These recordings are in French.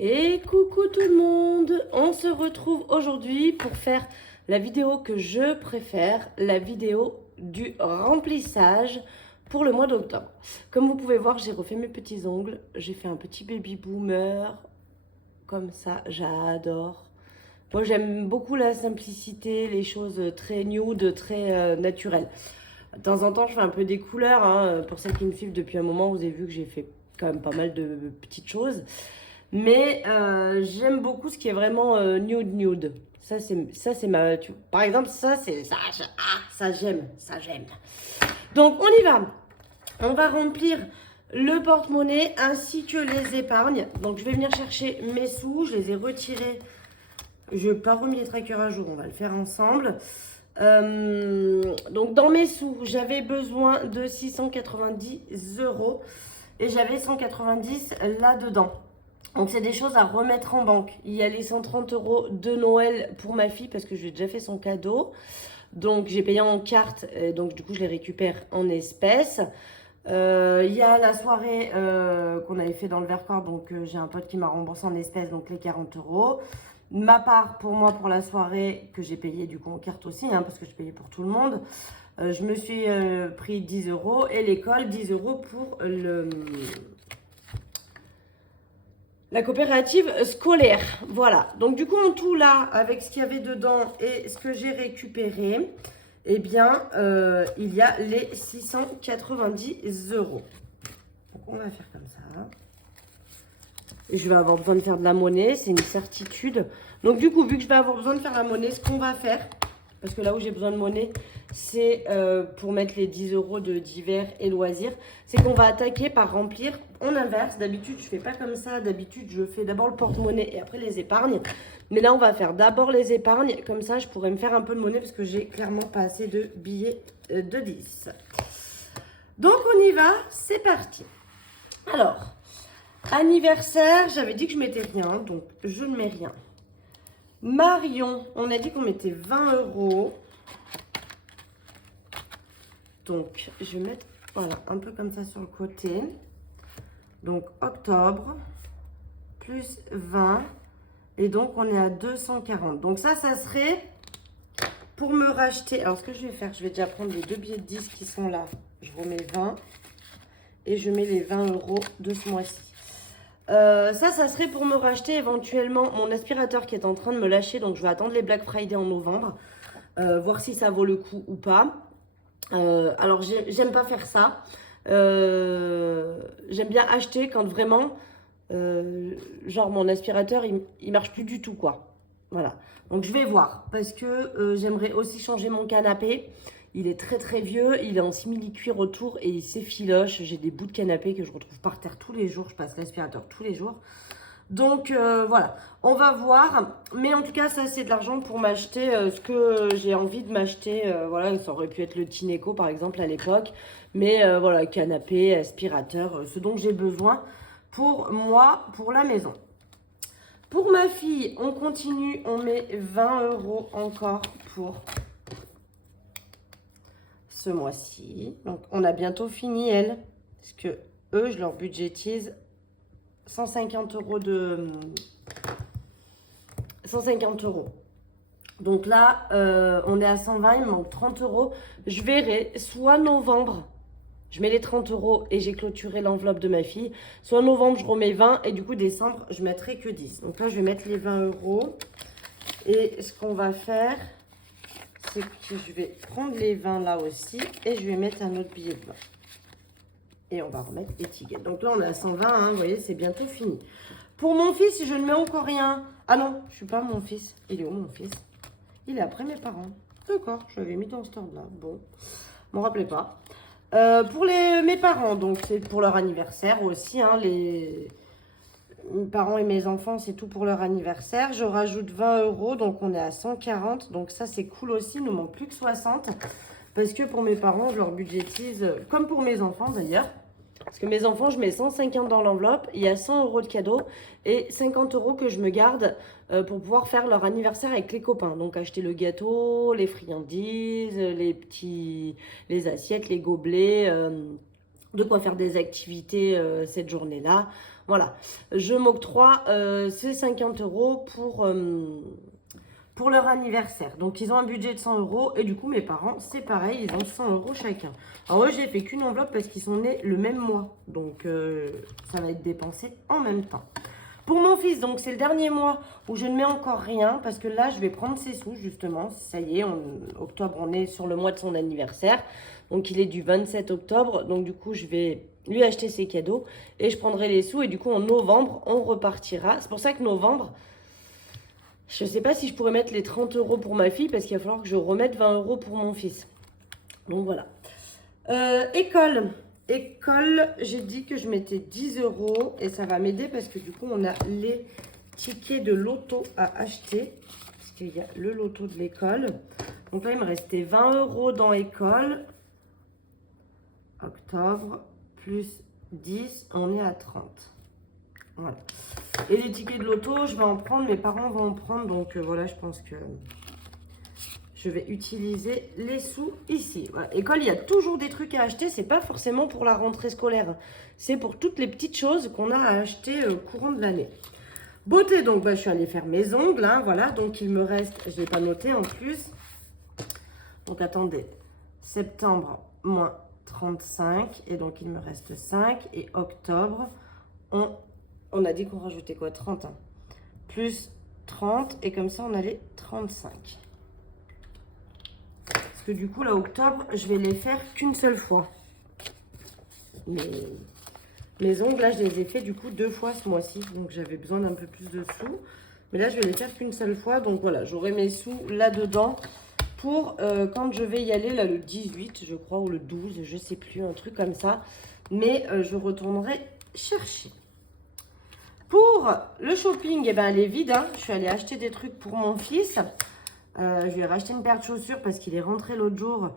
Et coucou tout le monde, on se retrouve aujourd'hui pour faire la vidéo que je préfère, la vidéo du remplissage pour le mois d'octobre. Comme vous pouvez voir, j'ai refait mes petits ongles, j'ai fait un petit baby boomer, comme ça, j'adore. Moi j'aime beaucoup la simplicité, les choses très nude, très naturelles. De temps en temps, je fais un peu des couleurs, hein. Pour celles qui me suivent depuis un moment, vous avez vu que j'ai fait quand même pas mal de petites choses. Mais j'aime beaucoup ce qui est vraiment nude. Ça c'est ma par exemple ça c'est ça ça j'aime. Donc on y va. On va remplir le porte-monnaie ainsi que les épargnes. Donc je vais venir chercher mes sous, je les ai retirés. Je n'ai pas remis les trackers à jour, on va le faire ensemble. Donc dans mes sous, j'avais besoin de 690 euros et j'avais 190 là-dedans. Donc c'est des choses à remettre en banque. Il y a les 130 euros de Noël pour ma fille parce que je lui ai déjà fait son cadeau. Donc j'ai payé en carte, donc du coup je les récupère en espèces. Il y a la soirée qu'on avait fait dans le Vercors, donc j'ai un pote qui m'a remboursé en espèces, donc les 40 euros. Ma part pour moi pour la soirée que j'ai payé du coup en carte aussi, hein, parce que je payais pour tout le monde. Je me suis pris 10 euros et l'école 10 euros pour la coopérative scolaire. Voilà. Donc du coup en tout là, avec ce qu'il y avait dedans et ce que j'ai récupéré, eh bien il y a les 690 euros. Donc on va faire comme ça. Je vais avoir besoin de faire de la monnaie, c'est une certitude. Donc du coup, vu que je vais avoir besoin de faire la monnaie, ce qu'on va faire, parce que là où j'ai besoin de monnaie, c'est pour mettre les 10 euros de divers et loisirs, c'est qu'on va attaquer par remplir en inverse. D'habitude, je ne fais pas comme ça. D'habitude, je fais d'abord le porte-monnaie et après les épargnes. Mais là, on va faire d'abord les épargnes. Comme ça, je pourrais me faire un peu de monnaie parce que j'ai clairement pas assez de billets de 10. Donc, on y va. C'est parti. Alors... Anniversaire, j'avais dit que je mettais rien, donc je ne mets rien. Marion, on a dit qu'on mettait 20 euros. Donc, je vais mettre, voilà, un peu comme ça sur le côté. Donc, octobre, plus 20. Et donc, on est à 240. Donc, ça serait pour me racheter. Alors, ce que je vais faire, je vais déjà prendre les deux billets de 10 qui sont là. Je remets 20. Et je mets les 20 euros de ce mois-ci. Ça serait pour me racheter éventuellement mon aspirateur qui est en train de me lâcher. Donc, je vais attendre les Black Friday en novembre. Voir si ça vaut le coup ou pas. Alors, j'aime pas faire ça. J'aime bien acheter quand vraiment, genre, mon aspirateur, il marche plus du tout, quoi. Voilà. Donc, je vais voir. Parce que j'aimerais aussi changer mon canapé. Il est très très vieux, il est en simili-cuir autour et il s'effiloche. J'ai des bouts de canapé que je retrouve par terre tous les jours. Je passe l'aspirateur tous les jours. Donc voilà, on va voir. Mais en tout cas, ça c'est de l'argent pour m'acheter ce que j'ai envie de m'acheter. Voilà, ça aurait pu être le Tineco par exemple à l'époque. Mais voilà, canapé, aspirateur, ce dont j'ai besoin pour moi, pour la maison. Pour ma fille, on continue, on met 20 euros encore pour ce mois-ci. Donc, on a bientôt fini, elle. Parce que eux, je leur budgétise 150 euros de... 150 euros. Donc là, on est à 120, il me manque 30 euros. Je verrai, soit novembre, je mets les 30 euros et j'ai clôturé l'enveloppe de ma fille. Soit novembre, je remets 20 et du coup, décembre, je mettrai que 10. Donc là, je vais mettre les 20 euros. Et ce qu'on va faire, c'est que je vais prendre les 20 là aussi et je vais mettre un autre billet de 20. Et on va remettre étiquette. Donc là, on est à 120, hein, vous voyez, c'est bientôt fini. Pour mon fils, je ne mets encore rien. Ah non, je ne suis pas mon fils. Il est où mon fils? Il est après mes parents. D'accord, je l'avais mis dans ce ordre-là. Bon, je m'en rappelais pas. Pour mes parents, donc c'est pour leur anniversaire aussi. Hein, mes parents et mes enfants, c'est tout pour leur anniversaire. Je rajoute 20 euros, donc on est à 140. Donc ça, c'est cool aussi. Il nous manque plus que 60. Parce que pour mes parents, je leur budgétise, comme pour mes enfants d'ailleurs. Parce que mes enfants, je mets 150 dans l'enveloppe. Il y a 100 euros de cadeaux et 50 euros que je me garde pour pouvoir faire leur anniversaire avec les copains. Donc acheter le gâteau, les friandises, les assiettes, les gobelets. de quoi faire des activités cette journée-là. Voilà, je m'octroie ces 50 € pour leur anniversaire. Donc, ils ont un budget de 100 € et du coup, mes parents, c'est pareil, ils ont 100 € chacun. Alors, moi, j'ai fait qu'une enveloppe parce qu'ils sont nés le même mois. Donc, ça va être dépensé en même temps. Pour mon fils, donc, c'est le dernier mois où je ne mets encore rien parce que là, je vais prendre ses sous, justement. Ça y est, octobre, on est sur le mois de son anniversaire. Donc, il est du 27 octobre. Donc, du coup, je vais lui acheter ses cadeaux et je prendrai les sous. Et du coup, en novembre, on repartira. C'est pour ça que novembre, je ne sais pas si je pourrais mettre les 30 € pour ma fille parce qu'il va falloir que je remette 20 € pour mon fils. Donc, voilà. École. École, j'ai dit que je mettais 10 € et ça va m'aider parce que du coup, on a les tickets de loto à acheter. Parce qu'il y a le loto de l'école. Donc là, il me restait 20 € dans école. Octobre, plus 10, on est à 30. Voilà. Et les tickets de loto, je vais en prendre, mes parents vont en prendre. Donc voilà, je pense que je vais utiliser les sous ici. Voilà. École, il y a toujours des trucs à acheter. C'est pas forcément pour la rentrée scolaire. C'est pour toutes les petites choses qu'on a à acheter courant de l'année. Beauté, donc je suis allée faire mes ongles. Hein, voilà, donc il me reste, je ne l'ai pas noté en plus. Donc attendez, septembre, moins 35. Et donc il me reste 5. Et octobre, on a dit qu'on rajoutait quoi? 30. Hein, plus 30. Et comme ça, on a les 35. Parce que du coup, là, octobre, je vais les faire qu'une seule fois. Mes ongles, là, je les ai fait du coup 2 fois ce mois-ci. Donc, j'avais besoin d'un peu plus de sous. Mais là, je vais les faire qu'une seule fois. Donc, voilà, j'aurai mes sous là-dedans pour quand je vais y aller, là, le 18, je crois, ou le 12, je sais plus, un truc comme ça. Mais je retournerai chercher. Pour le shopping, eh ben, elle est vide. Hein. Je suis allée acheter des trucs pour mon fils. Je lui ai racheté une paire de chaussures parce qu'il est rentré l'autre jour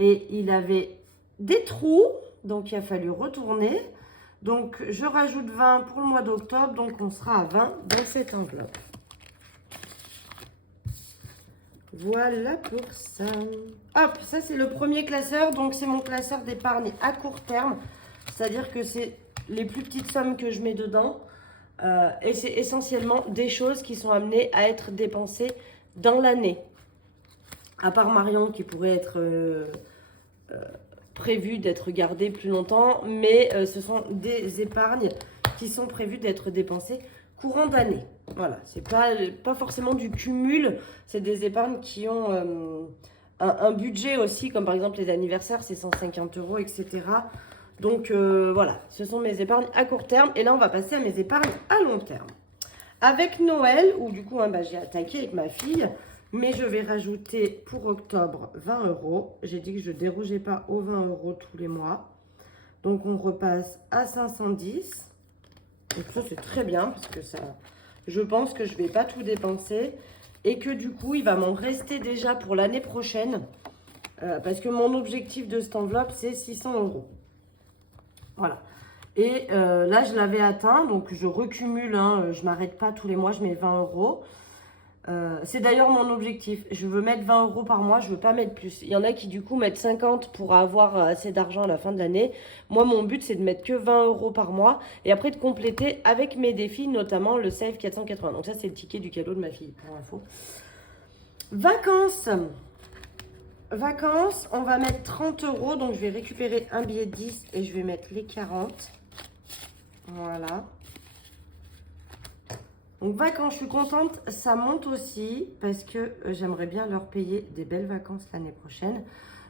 et il avait des trous. Donc, il a fallu retourner. Donc, je rajoute 20 pour le mois d'octobre. Donc, on sera à 20 dans cette enveloppe. Voilà pour ça. Hop, ça, c'est le premier classeur. Donc, c'est mon classeur d'épargne à court terme. C'est-à-dire que c'est les plus petites sommes que je mets dedans. Et c'est essentiellement des choses qui sont amenées à être dépensées dans l'année. À part Marion qui pourrait être prévu d'être gardée plus longtemps. Mais ce sont des épargnes qui sont prévues d'être dépensées courant d'année. Voilà, c'est pas forcément du cumul. C'est des épargnes qui ont un budget aussi, comme par exemple les anniversaires, c'est 150 €, etc. Donc voilà, ce sont mes épargnes à court terme. Et là, on va passer à mes épargnes à long terme. Avec Noël, où du coup, j'ai attaqué avec ma fille, mais je vais rajouter pour octobre 20 €. J'ai dit que je ne dérogeais pas aux 20 € tous les mois. Donc, on repasse à 510. Donc ça, c'est très bien parce que ça, je pense que je ne vais pas tout dépenser. Et que du coup, il va m'en rester déjà pour l'année prochaine. Parce que mon objectif de cette enveloppe, c'est 600 €. Voilà. Et là, je l'avais atteint, donc je recumule, hein, je ne m'arrête pas tous les mois, je mets 20 €. C'est d'ailleurs mon objectif. Je veux mettre 20 € par mois, je ne veux pas mettre plus. Il y en a qui du coup mettent 50 pour avoir assez d'argent à la fin de l'année. Moi, mon but, c'est de mettre que 20 € par mois et après de compléter avec mes défis, notamment le Save 480. Donc ça, c'est le ticket du cadeau de ma fille, pour info. Vacances. Vacances, on va mettre 30 €. Donc, je vais récupérer un billet de 10 et je vais mettre les 40. Voilà. Donc, vacances, je suis contente. Ça monte aussi parce que j'aimerais bien leur payer des belles vacances l'année prochaine.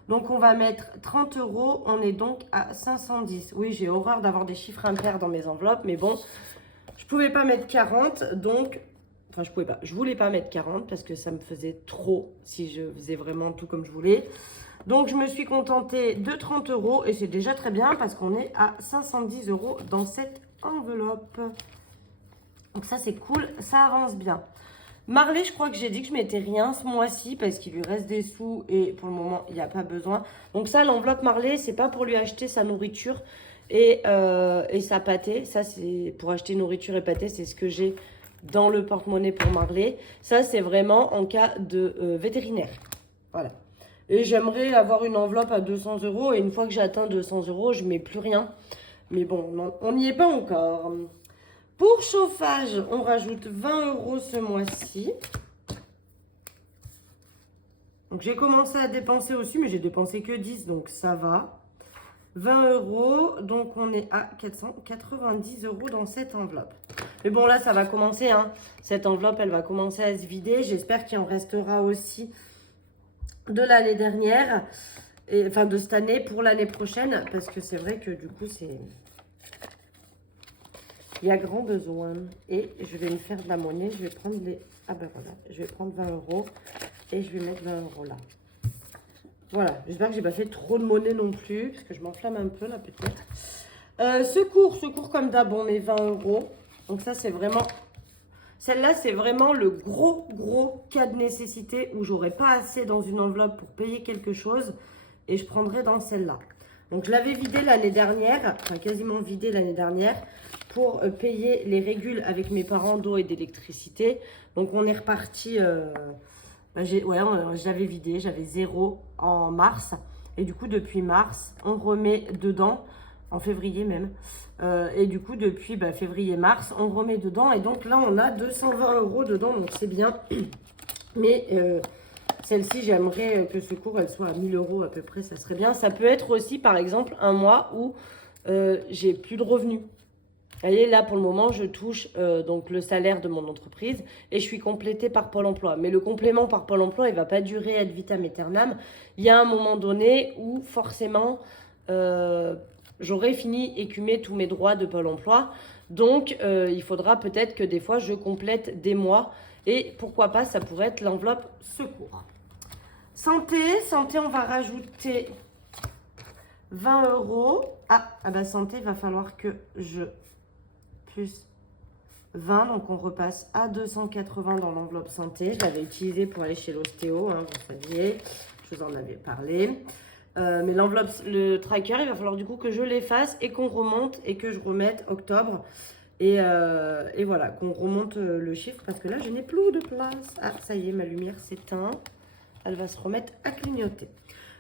Donc, on va mettre 30 €. On est donc à 510. Oui, j'ai horreur d'avoir des chiffres impairs dans mes enveloppes. Mais bon, je ne pouvais pas mettre 40. Donc, enfin, je pouvais pas. Je voulais pas mettre 40 parce que ça me faisait trop si je faisais vraiment tout comme je voulais. Donc, je me suis contentée de 30 € et c'est déjà très bien parce qu'on est à 510 € dans cette enveloppe. Donc, ça, c'est cool. Ça avance bien. Marley, je crois que j'ai dit que je mettais rien ce mois-ci parce qu'il lui reste des sous et pour le moment, il n'y a pas besoin. Donc, ça, l'enveloppe Marley, c'est pas pour lui acheter sa nourriture et sa pâtée. Ça, c'est pour acheter nourriture et pâtée. C'est ce que j'ai dans le porte-monnaie pour Marley. Ça, c'est vraiment en cas de vétérinaire. Voilà. Et j'aimerais avoir une enveloppe à 200 euros. Et une fois que j'ai atteint 200 euros, je mets plus rien. Mais bon, non, on n'y est pas encore. Pour chauffage, on rajoute 20 euros ce mois-ci. Donc j'ai commencé à dépenser aussi, mais j'ai dépensé que 10, donc ça va. 20 euros, donc on est à 490 euros dans cette enveloppe. Mais bon, là, ça va commencer, hein. Cette enveloppe, elle va commencer à se vider. J'espère qu'il en restera aussi de l'année dernière, et, enfin de cette année pour l'année prochaine, parce que c'est vrai que du coup, c'est... Il y a grand besoin. Et je vais me faire de la monnaie, je vais prendre les... Ah ben voilà, je vais prendre 20 euros et je vais mettre 20 euros là. Voilà, j'espère que j'ai pas fait trop de monnaie non plus, parce que je m'enflamme un peu là peut-être. Secours comme d'hab, on met 20 euros. Donc ça c'est vraiment... Celle-là c'est vraiment le gros cas de nécessité où j'aurais pas assez dans une enveloppe pour payer quelque chose. Et je prendrai dans celle-là. Donc je l'avais vidé l'année dernière, enfin quasiment vidé l'année dernière, pour payer les régules avec mes parents d'eau et d'électricité. Donc on est reparti... je l'avais vidé, j'avais 0 en mars. Et du coup, depuis mars, on remet dedans, en février même. Et du coup, depuis février-mars, on remet dedans. Et donc là, on a 220 euros dedans, donc c'est bien. Mais celle-ci, j'aimerais que Secours, elle soit à 1000 euros à peu près, ça serait bien. Ça peut être aussi, par exemple, un mois où j'ai plus de revenus. Vous voyez, là, pour le moment, je touche donc le salaire de mon entreprise et je suis complétée par Pôle emploi. Mais le complément par Pôle emploi, il ne va pas durer ad vitam aeternam. Il y a un moment donné où, forcément, j'aurai fini écumer tous mes droits de Pôle emploi. Donc, il faudra peut-être que des fois, je complète des mois. Et pourquoi pas, ça pourrait être l'enveloppe secours. Santé, on va rajouter 20 euros. Ah bah santé, il va falloir que je... plus 20, donc on repasse à 280 dans l'enveloppe santé. Je l'avais utilisé pour aller chez l'ostéo, hein, vous saviez, je vous en avais parlé. Mais l'enveloppe, le tracker, il va falloir du coup que je l'efface et qu'on remonte et que je remette octobre. Et voilà, qu'on remonte le chiffre parce que là, je n'ai plus de place. Ah, ça y est, ma lumière s'éteint. Elle va se remettre à clignoter.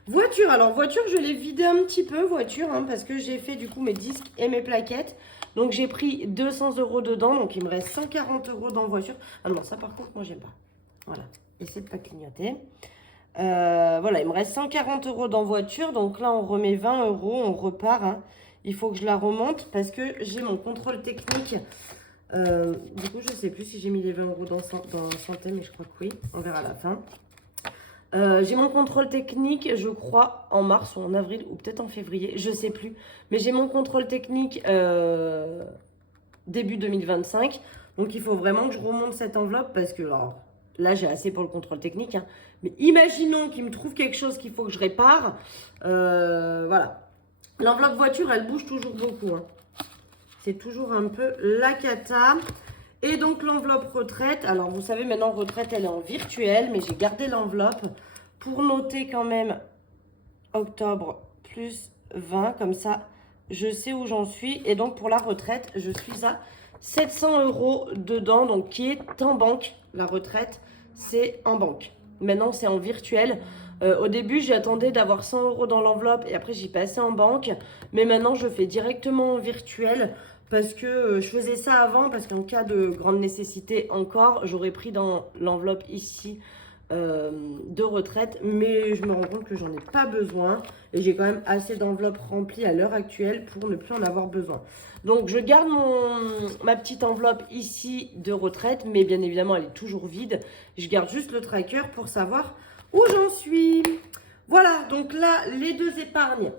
Voiture, alors voiture, je l'ai vidé un petit peu, voiture, hein, parce que j'ai fait du coup mes disques et mes plaquettes. Donc j'ai pris 200 euros dedans, donc il me reste 140 euros dans voiture. Ah non, ça par contre, moi j'aime pas. Voilà, essayez de pas clignoter. Voilà, il me reste 140 euros dans voiture, donc là on remet 20 euros, on repart. Hein. Il faut que je la remonte parce que j'ai mon contrôle technique. Du coup, je sais plus si j'ai mis les 20 euros dans santé, mais je crois que oui, on verra à la fin. J'ai mon contrôle technique, je crois, en mars ou en avril, ou peut-être en février, je sais plus. Mais j'ai mon contrôle technique début 2025. Donc, il faut vraiment que je remonte cette enveloppe parce que alors, là, j'ai assez pour le contrôle technique. Hein. Mais imaginons qu'il me trouve quelque chose qu'il faut que je répare. Voilà. L'enveloppe voiture, elle bouge toujours beaucoup. Hein. C'est toujours un peu la cata. Et donc l'enveloppe retraite, alors vous savez maintenant retraite elle est en virtuel, mais j'ai gardé l'enveloppe pour noter quand même octobre plus 20, comme ça je sais où j'en suis. Et donc pour la retraite, je suis à 700 euros dedans, donc qui est en banque. La retraite, c'est en banque. Maintenant c'est en virtuel. Au début j'attendais d'avoir 100 euros dans l'enveloppe et après j'y passais en banque. Mais maintenant je fais directement en virtuel. Parce que je faisais ça avant, parce qu'en cas de grande nécessité encore, j'aurais pris dans l'enveloppe ici de retraite. Mais je me rends compte que j'en ai pas besoin. Et j'ai quand même assez d'enveloppes remplies à l'heure actuelle pour ne plus en avoir besoin. Donc je garde ma petite enveloppe ici de retraite. Mais bien évidemment, elle est toujours vide. Je garde juste le tracker pour savoir où j'en suis. Voilà, donc là, les deux épargnes.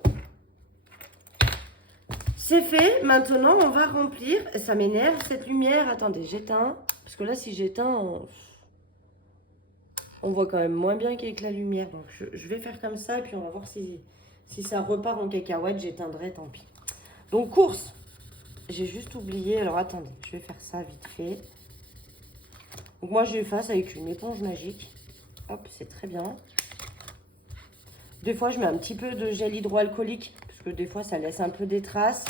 C'est fait, maintenant on va remplir, ça m'énerve cette lumière, attendez j'éteins, parce que là si j'éteins, on voit quand même moins bien qu'avec la lumière, donc je vais faire comme ça et puis on va voir si ça repart en cacahuète, j'éteindrai, tant pis. Donc course, j'ai juste oublié, alors attendez, je vais faire ça vite fait. Donc moi j'efface avec une éponge magique, hop c'est très bien. Des fois je mets un petit peu de gel hydroalcoolique, des fois ça laisse un peu des traces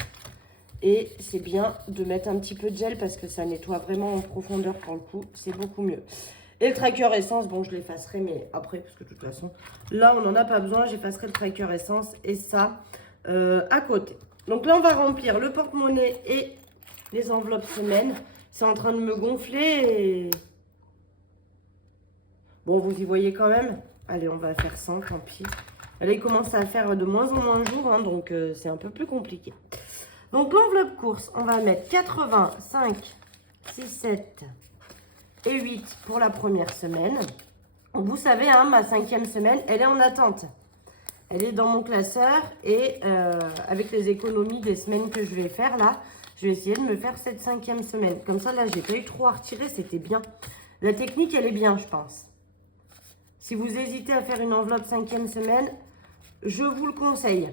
et c'est bien de mettre un petit peu de gel parce que ça nettoie vraiment en profondeur pour le coup, c'est beaucoup mieux. Et le tracker essence, bon, je l'effacerai, mais après, parce que de toute façon, là, on n'en a pas besoin. J'effacerai le tracker essence et ça à côté. Donc là, on va remplir le porte-monnaie et les enveloppes semaine. C'est en train de me gonfler et... Bon, vous y voyez quand même. Allez, on va faire 100, tant pis. Là, il commence à faire de moins en moins jour, hein, donc c'est un peu plus compliqué. Donc, l'enveloppe course, on va mettre 80, 5, 6, 7 et 8 pour la première semaine. Vous savez, hein, ma 5e semaine, elle est en attente. Elle est dans mon classeur et avec les économies des semaines que je vais faire là, je vais essayer de me faire cette 5e semaine. Comme ça, là, j'ai pas eu trop à retirer, c'était bien. La technique, elle est bien, je pense. Si vous hésitez à faire une enveloppe 5e semaine, je vous le conseille.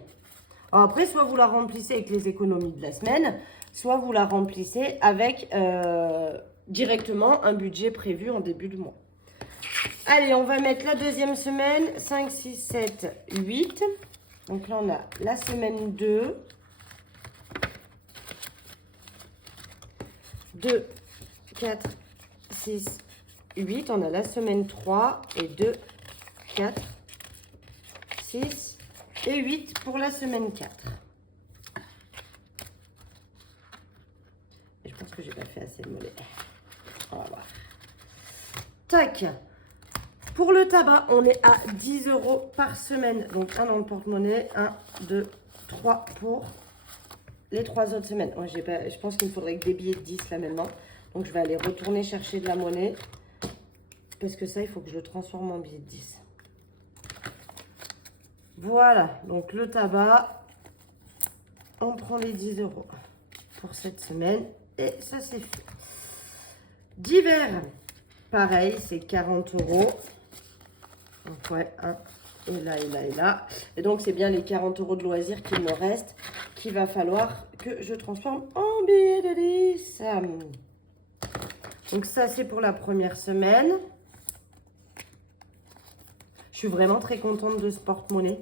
Alors après, soit vous la remplissez avec les économies de la semaine, soit vous la remplissez avec directement un budget prévu en début de mois. Allez, on va mettre la 2e semaine, 5, 6, 7, 8. Donc là, on a la semaine 2. 2, 4, 6, 8. On a la semaine 3 et 2, 4, 6 et 8 pour la semaine 4. Et je pense que j'ai pas fait assez de mollet. On va voir. Tac. Pour le tabac, on est à 10 € par semaine. Donc, un dans le porte-monnaie, 1, 2, 3 pour les 3 autres semaines. Ouais, je pense qu'il me faudrait que des billets de 10 là maintenant. Donc, je vais aller retourner chercher de la monnaie. Parce que ça, il faut que je le transforme en billet de 10. Voilà. Donc, le tabac, on prend les 10 € pour cette semaine. Et ça, c'est fait. Divers, pareil, c'est 40 €. Donc, ouais, un, et là, et là, et là. Et donc, c'est bien les 40 € de loisirs qu'il me reste qu'il va falloir que je transforme en billets de 10. Donc, ça, c'est pour la première semaine. Je suis vraiment très contente de ce porte-monnaie.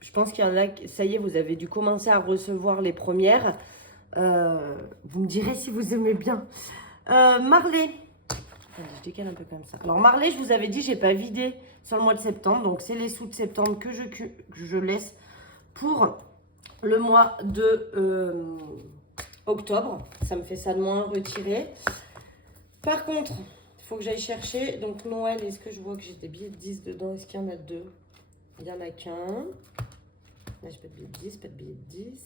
Je pense qu'il y en a, ça y est, vous avez dû commencer à recevoir les premières. Vous me direz si vous aimez bien. Marley. Attendez, je décale un peu comme ça. Alors, Marley, je vous avais dit, j'ai pas vidé sur le mois de septembre. Donc, c'est les sous de septembre que je laisse pour le mois de octobre. Ça me fait ça de moins retiré. Par contre, il faut que j'aille chercher. Donc, Noël, est-ce que je vois que j'ai des billets de 10 dedans? Est-ce qu'il y en a 2? Il n'y en a qu'un. Là, j'ai pas de billets de 10, pas de billets de 10.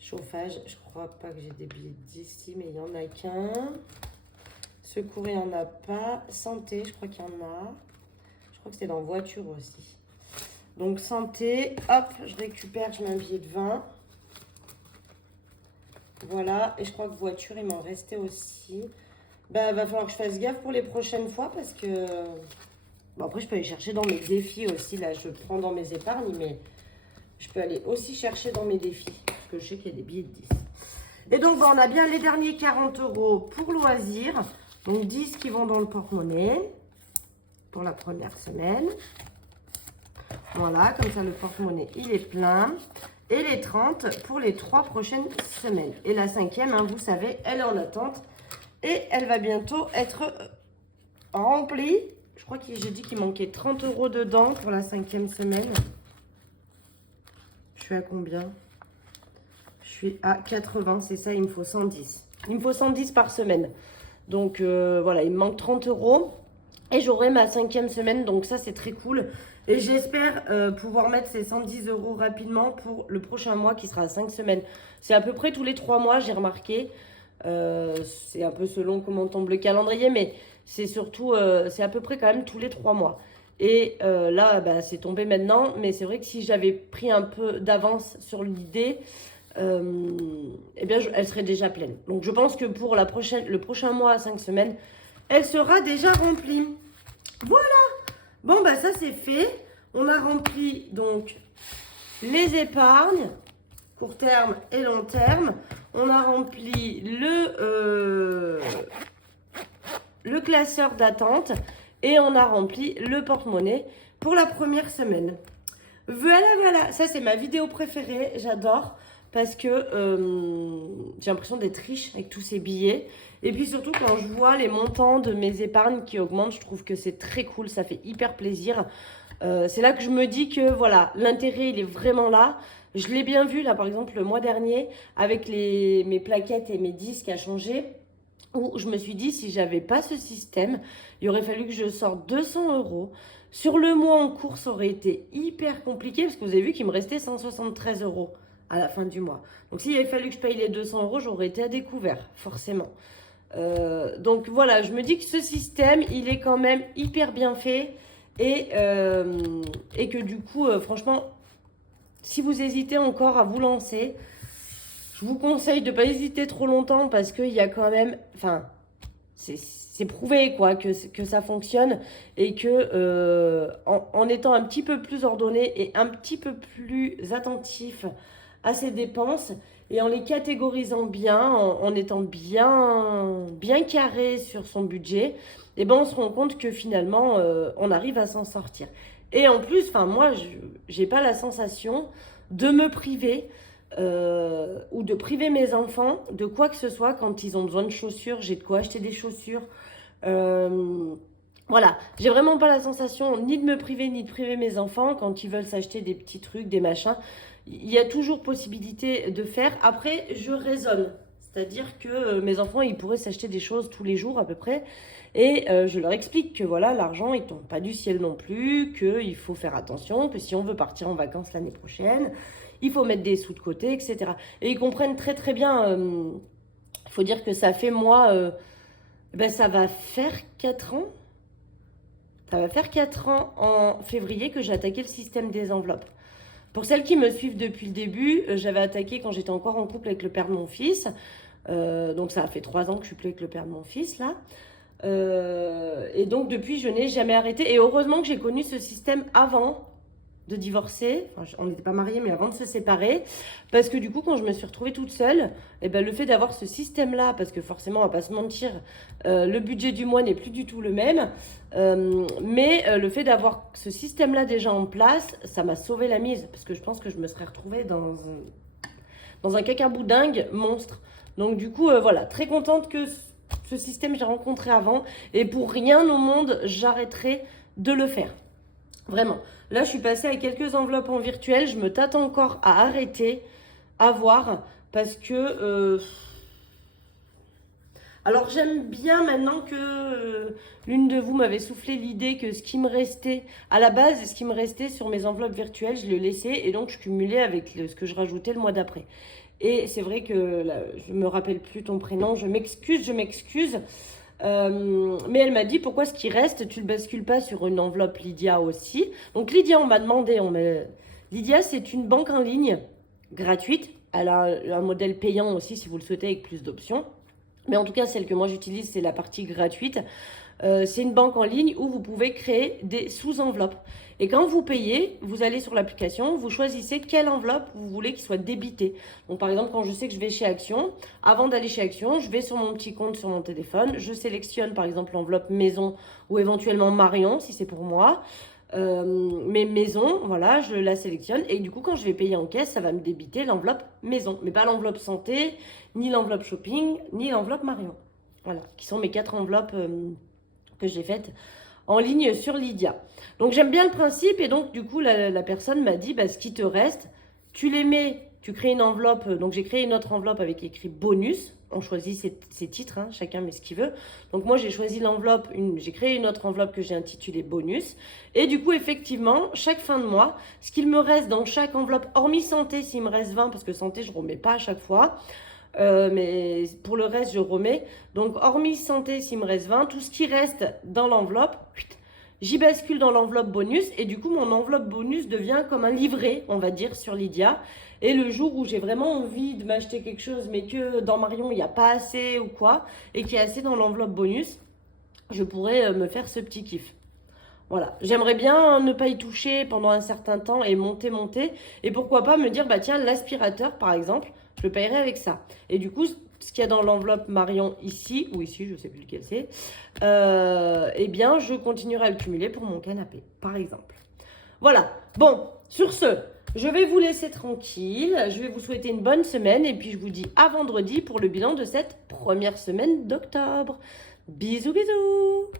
Chauffage, je crois pas que j'ai des billets de 10 ici, mais il n'y en a qu'un. Secours, il n'y en a pas. Santé, je crois qu'il y en a. Je crois que c'est dans voiture aussi. Donc, santé, hop, je récupère, je mets un billet de 20. Voilà, et je crois que voiture, il m'en restait aussi. Bah, va falloir que je fasse gaffe pour les prochaines fois parce que... Bon, après, je peux aller chercher dans mes défis aussi. Là, je prends dans mes épargnes, mais je peux aller aussi chercher dans mes défis. Parce que je sais qu'il y a des billets de 10. Et donc, bon, on a bien les derniers 40 € pour loisirs. Donc, 10 qui vont dans le porte-monnaie pour la première semaine. Voilà, comme ça, le porte-monnaie, il est plein. Et les 30 pour les 3 prochaines semaines. Et la 5e, hein, vous savez, elle est en attente. Et elle va bientôt être remplie. Je crois que j'ai dit qu'il manquait 30 € dedans pour la 5e semaine. Je suis à combien? Je suis à 80, c'est ça, il me faut 110. Il me faut 110 par semaine. Donc voilà, il me manque 30 €. Et j'aurai ma 5e semaine, donc ça c'est très cool. Et j'espère pouvoir mettre ces 110 € rapidement pour le prochain mois qui sera 5 semaines. C'est à peu près tous les 3 mois, j'ai remarqué. C'est un peu selon comment tombe le calendrier, mais c'est surtout, c'est à peu près quand même tous les 3 mois. Et là, bah, c'est tombé maintenant, mais c'est vrai que si j'avais pris un peu d'avance sur l'idée, eh bien, elle serait déjà pleine. Donc, je pense que pour le prochain mois à 5 semaines, elle sera déjà remplie. Voilà. Bon, bah ça, c'est fait. On a rempli, donc, les épargnes, court terme et long terme. On a rempli le classeur d'attente et on a rempli le porte-monnaie pour la première semaine. Voilà, voilà. Ça, c'est ma vidéo préférée. J'adore parce que j'ai l'impression d'être riche avec tous ces billets. Et puis surtout, quand je vois les montants de mes épargnes qui augmentent, je trouve que c'est très cool, ça fait hyper plaisir. C'est là que je me dis que voilà, l'intérêt, il est vraiment là. Je l'ai bien vu, là, par exemple, le mois dernier, avec mes plaquettes et mes disques à changer, où je me suis dit, si j'avais pas ce système, il aurait fallu que je sorte 200 euros. Sur le mois en cours, ça aurait été hyper compliqué, parce que vous avez vu qu'il me restait 173 euros à la fin du mois. Donc, s'il avait fallu que je paye les 200 euros, j'aurais été à découvert, forcément. Donc, voilà, je me dis que ce système, il est quand même hyper bien fait. Et que du coup, franchement, si vous hésitez encore à vous lancer, je vous conseille de ne pas hésiter trop longtemps parce qu'il y a quand même, enfin, c'est prouvé quoi que ça fonctionne et que en étant un petit peu plus ordonné et un petit peu plus attentif à ses dépenses et en les catégorisant bien, en étant bien carré sur son budget, et ben on se rend compte que finalement on arrive à s'en sortir. Et en plus, enfin moi, j'ai pas la sensation de me priver ou de priver mes enfants de quoi que ce soit quand ils ont besoin de chaussures. J'ai de quoi acheter des chaussures. Voilà, j'ai vraiment pas la sensation ni de me priver ni de priver mes enfants quand ils veulent s'acheter des petits trucs, des machins. Il y a toujours possibilité de faire. Après, je raisonne. C'est-à-dire que mes enfants, ils pourraient s'acheter des choses tous les jours à peu près. Et je leur explique que voilà, l'argent, il ne tombe pas du ciel non plus, qu'il faut faire attention, que si on veut partir en vacances l'année prochaine, il faut mettre des sous de côté, etc. Et ils comprennent très très bien. Il faut dire que ça fait moi, ben, ça va faire 4 ans. Ça va faire 4 ans en février que j'ai attaqué le système des enveloppes. Pour celles qui me suivent depuis le début, j'avais attaqué quand j'étais encore en couple avec le père de mon fils. Donc ça a fait 3 ans que je suis plus avec le père de mon fils là. Et donc depuis, je n'ai jamais arrêté. Et heureusement que j'ai connu ce système avant de divorcer. Enfin, on n'était pas mariés, mais avant de se séparer. Parce que du coup, quand je me suis retrouvée toute seule, et ben, le fait d'avoir ce système-là, parce que forcément, on va pas se mentir, le budget du mois n'est plus du tout le même. Mais le fait d'avoir ce système-là déjà en place, ça m'a sauvé la mise. Parce que je pense que je me serais retrouvée dans un cacaboudingue monstre. Donc du coup, voilà, très contente que ce système, j'ai rencontré avant. Et pour rien au monde, j'arrêterai de le faire. Vraiment. Là, je suis passée à quelques enveloppes en virtuel. Je me tâte encore à arrêter, à voir. Parce que... Alors, j'aime bien maintenant que l'une de vous m'avait soufflé l'idée que ce qui me restait, à la base, ce qui me restait sur mes enveloppes virtuelles, je le laissais. Et donc, je cumulais avec ce que je rajoutais le mois d'après. Et c'est vrai que là, je ne me rappelle plus ton prénom. Je m'excuse. Mais elle m'a dit pourquoi ce qui reste, tu le bascules pas sur une enveloppe Lydia aussi. Donc Lydia, on m'a demandé, Lydia, c'est une banque en ligne gratuite. Elle a un modèle payant aussi si vous le souhaitez avec plus d'options. Mais en tout cas, celle que moi j'utilise, c'est la partie gratuite. C'est une banque en ligne où vous pouvez créer des sous-enveloppes. Et quand vous payez, vous allez sur l'application, vous choisissez quelle enveloppe vous voulez qu'il soit débitée. Donc par exemple, quand je sais que je vais chez Action, avant d'aller chez Action, je vais sur mon petit compte sur mon téléphone, je sélectionne par exemple l'enveloppe maison ou éventuellement Marion si c'est pour moi. Mais maison, voilà, je la sélectionne et du coup quand je vais payer en caisse, ça va me débiter l'enveloppe maison, mais pas l'enveloppe santé, ni l'enveloppe shopping, ni l'enveloppe Marion. Voilà, qui sont mes 4 enveloppes que j'ai faites en ligne sur Lydia. Donc j'aime bien le principe et donc du coup la personne m'a dit bah, ce qui te reste, tu les mets, tu crées une enveloppe. Donc j'ai créé une autre enveloppe avec écrit bonus. On choisit ses titres, hein, chacun met ce qu'il veut. Donc moi j'ai choisi l'enveloppe, j'ai créé une autre enveloppe que j'ai intitulée bonus. Et du coup effectivement, chaque fin de mois, ce qu'il me reste dans chaque enveloppe, hormis santé, s'il me reste 20, parce que santé je ne remets pas à chaque fois. Mais pour le reste, je remets. Donc, hormis santé, s'il me reste 20, tout ce qui reste dans l'enveloppe, j'y bascule dans l'enveloppe bonus. Et du coup, mon enveloppe bonus devient comme un livret, on va dire, sur Lydia. Et le jour où j'ai vraiment envie de m'acheter quelque chose, mais que dans Marion, il n'y a pas assez ou quoi, et qu'il y a assez dans l'enveloppe bonus, je pourrais me faire ce petit kiff. Voilà, j'aimerais bien ne pas y toucher pendant un certain temps et monter. Et pourquoi pas me dire, bah tiens, l'aspirateur, par exemple, je le payerai avec ça. Et du coup, ce qu'il y a dans l'enveloppe Marion ici, ou ici, je ne sais plus lequel c'est, eh bien, je continuerai à le cumuler pour mon canapé, par exemple. Voilà, bon, sur ce, Je vais vous laisser tranquille. Je vais vous souhaiter une bonne semaine. Et puis, je vous dis à vendredi pour le bilan de cette première semaine d'octobre. Bisous, bisous!